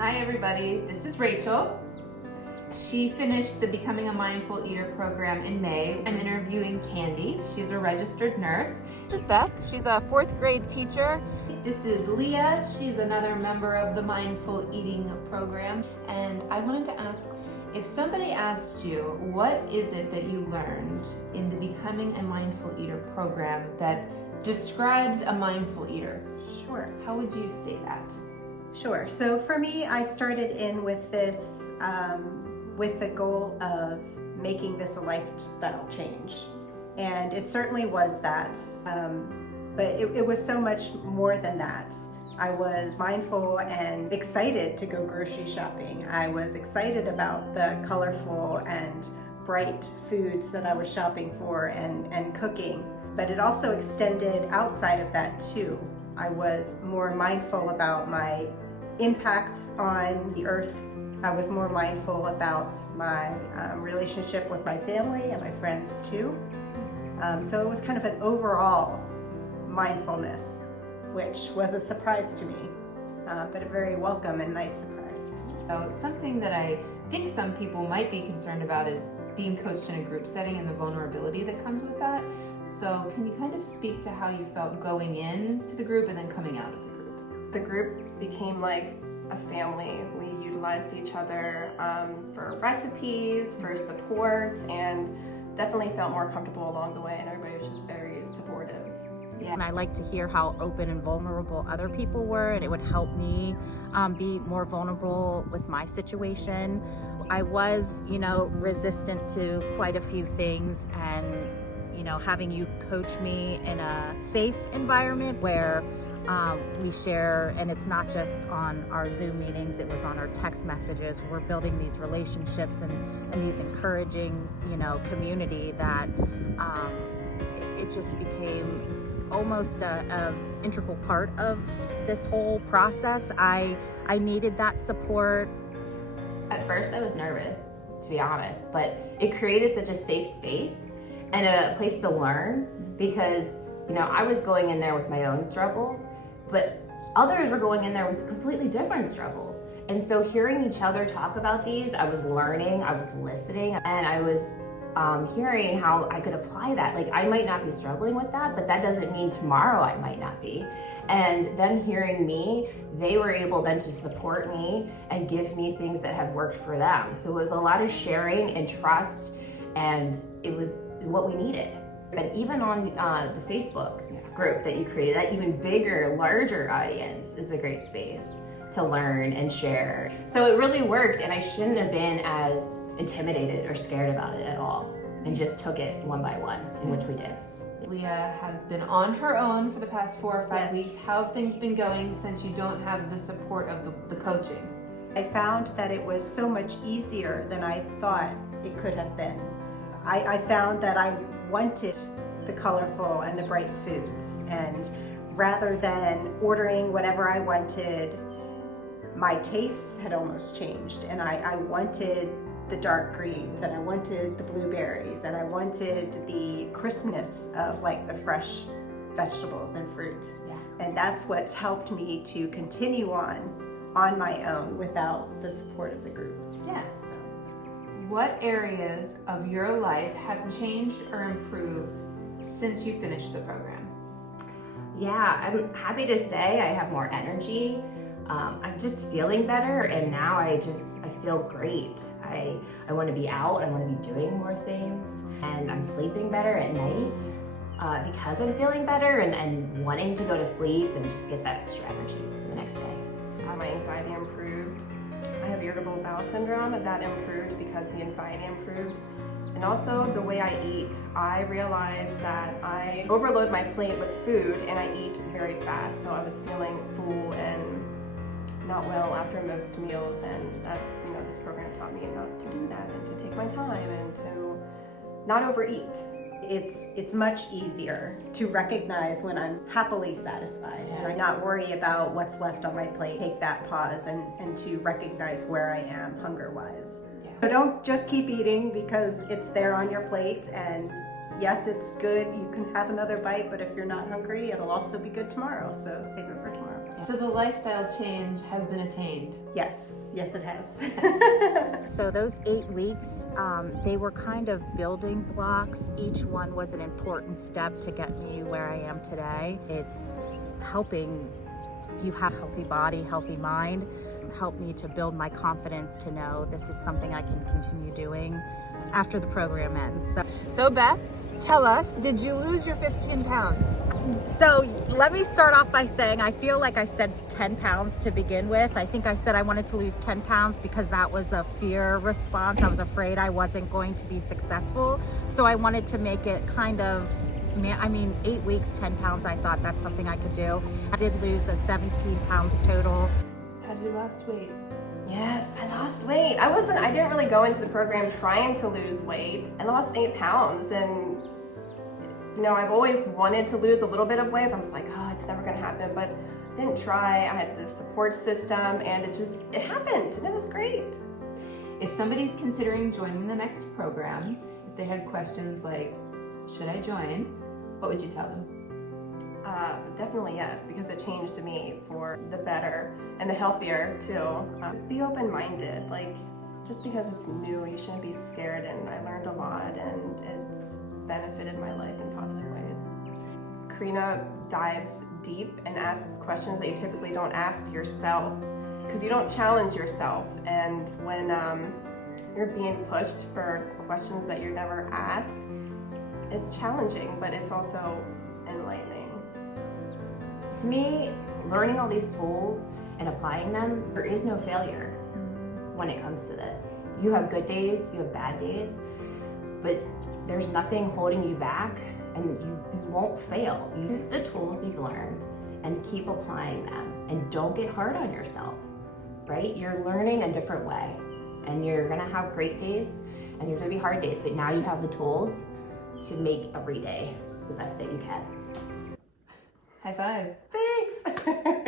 Hi everybody, this is Rachel. She finished the Becoming a Mindful Eater program in May. I'm interviewing Candy. She's a registered nurse. This is Beth. She's a 4th grade teacher. This is Leah. She's another member of the Mindful Eating program. And I wanted to ask, if somebody asked you, what is it that you learned in the Becoming a Mindful Eater program that describes a mindful eater? Sure. How would you say that? Sure. So for me, I started in with this, with the goal of making this a lifestyle change. And it certainly was that, but it was so much more than that. I was mindful and excited to go grocery shopping. I was excited about the colorful and bright foods that I was shopping for and cooking. But it also extended outside of that too. I was more mindful about my impact on the earth. I was more mindful about my relationship with my family and my friends too. So it was kind of an overall mindfulness, which was a surprise to me, but a very welcome and nice surprise. So something that I think some people might be concerned about is being coached in a group setting and the vulnerability that comes with that. So can you kind of speak to how you felt going into the group and then coming out of the group? The group became like a family. We utilized each other for recipes, for support, and definitely felt more comfortable along the way, and everybody was just very supportive. Yeah. And I like to hear how open and vulnerable other people were, and it would help me be more vulnerable with my situation. I was, resistant to quite a few things, and having you coach me in a safe environment where we share, and it's not just on our Zoom meetings, it was on our text messages. We're building these relationships and these encouraging, community that it just became almost a integral part of this whole process. I needed that support. At first I was nervous, to be honest, but it created such a safe space and a place to learn because, I was going in there with my own struggles, but others were going in there with completely different struggles. And so hearing each other talk about these, I was learning, I was listening, and I was hearing how I could apply that. Like, I might not be struggling with that, but that doesn't mean tomorrow I might not be. And them hearing me, they were able then to support me and give me things that have worked for them. So it was a lot of sharing and trust, and it was what we needed. And even on the Facebook group that you created, that even bigger, larger audience is a great space to learn and share. So it really worked, and I shouldn't have been as intimidated or scared about it at all, and just took it one by one, in which we did. Leah has been on her own for the past 4 or 5 weeks. How have things been going since you don't have the support of the coaching? I found that it was so much easier than I thought it could have been. I found that I wanted the colorful and the bright foods, and rather than ordering whatever I wanted, my tastes had almost changed, and I wanted the dark greens, and I wanted the blueberries, and I wanted the crispness of like the fresh vegetables and fruits. Yeah. And that's what's helped me to continue on my own without the support of the group. Yeah. What areas of your life have changed or improved since you finished the program? Yeah, I'm happy to say I have more energy. I'm just feeling better, and now I feel great. I want to be out, I want to be doing more things, and I'm sleeping better at night because I'm feeling better and wanting to go to sleep and just get that extra energy for the next day. My anxiety improved. I have irritable bowel syndrome, and that improved because the anxiety improved. And also the way I eat, I realized that I overload my plate with food and I eat very fast. So I was feeling full and not well after most meals, and that, this program taught me not to do that and to take my time and to not overeat. It's much easier to recognize when I'm happily satisfied and not worry about what's left on my plate. Take that pause and to recognize where I am hunger-wise. Yeah. So don't just keep eating because it's there on your plate, and yes, it's good. You can have another bite, but if you're not hungry, it'll also be good tomorrow. So save it for tomorrow. So the lifestyle change has been attained. Yes, yes it has. So those 8 weeks, they were kind of building blocks. Each one was an important step to get me where I am today. It's helping you have a healthy body, healthy mind, help me to build my confidence to know this is something I can continue doing after the program ends. So Beth, tell us, did you lose your 15 pounds? So let me start off by saying I feel like I said 10 pounds to begin with. I think I said I wanted to lose 10 pounds because that was a fear response. I was afraid I wasn't going to be successful. So I wanted to make it kind of, 8 weeks, 10 pounds, I thought that's something I could do. I did lose 17 pounds total. Have you lost weight? Yes, I lost weight. I didn't really go into the program trying to lose weight. I lost 8 pounds, and you know, I've always wanted to lose a little bit of weight. I was like, oh, it's never gonna happen, but I didn't try. I had this support system, and it happened, and it was great. If somebody's considering joining the next program, if they had questions like, should I join? What would you tell them? Definitely yes, because it changed me for the better and the healthier too. Be open-minded. Like, just because it's new, you shouldn't be scared, and I learned a lot, and it's benefited my life in positive ways. Karina dives deep and asks questions that you typically don't ask yourself because you don't challenge yourself, and when you're being pushed for questions that you're never asked, it's challenging, but it's also enlightening. To me, learning all these tools and applying them, there is no failure when it comes to this. You have good days, you have bad days, but there's nothing holding you back, and you won't fail. Use the tools you've learned and keep applying them, and don't get hard on yourself, right? You're learning a different way, and you're gonna have great days and you're gonna be hard days, but now you have the tools to make every day the best day you can. High five. Thanks.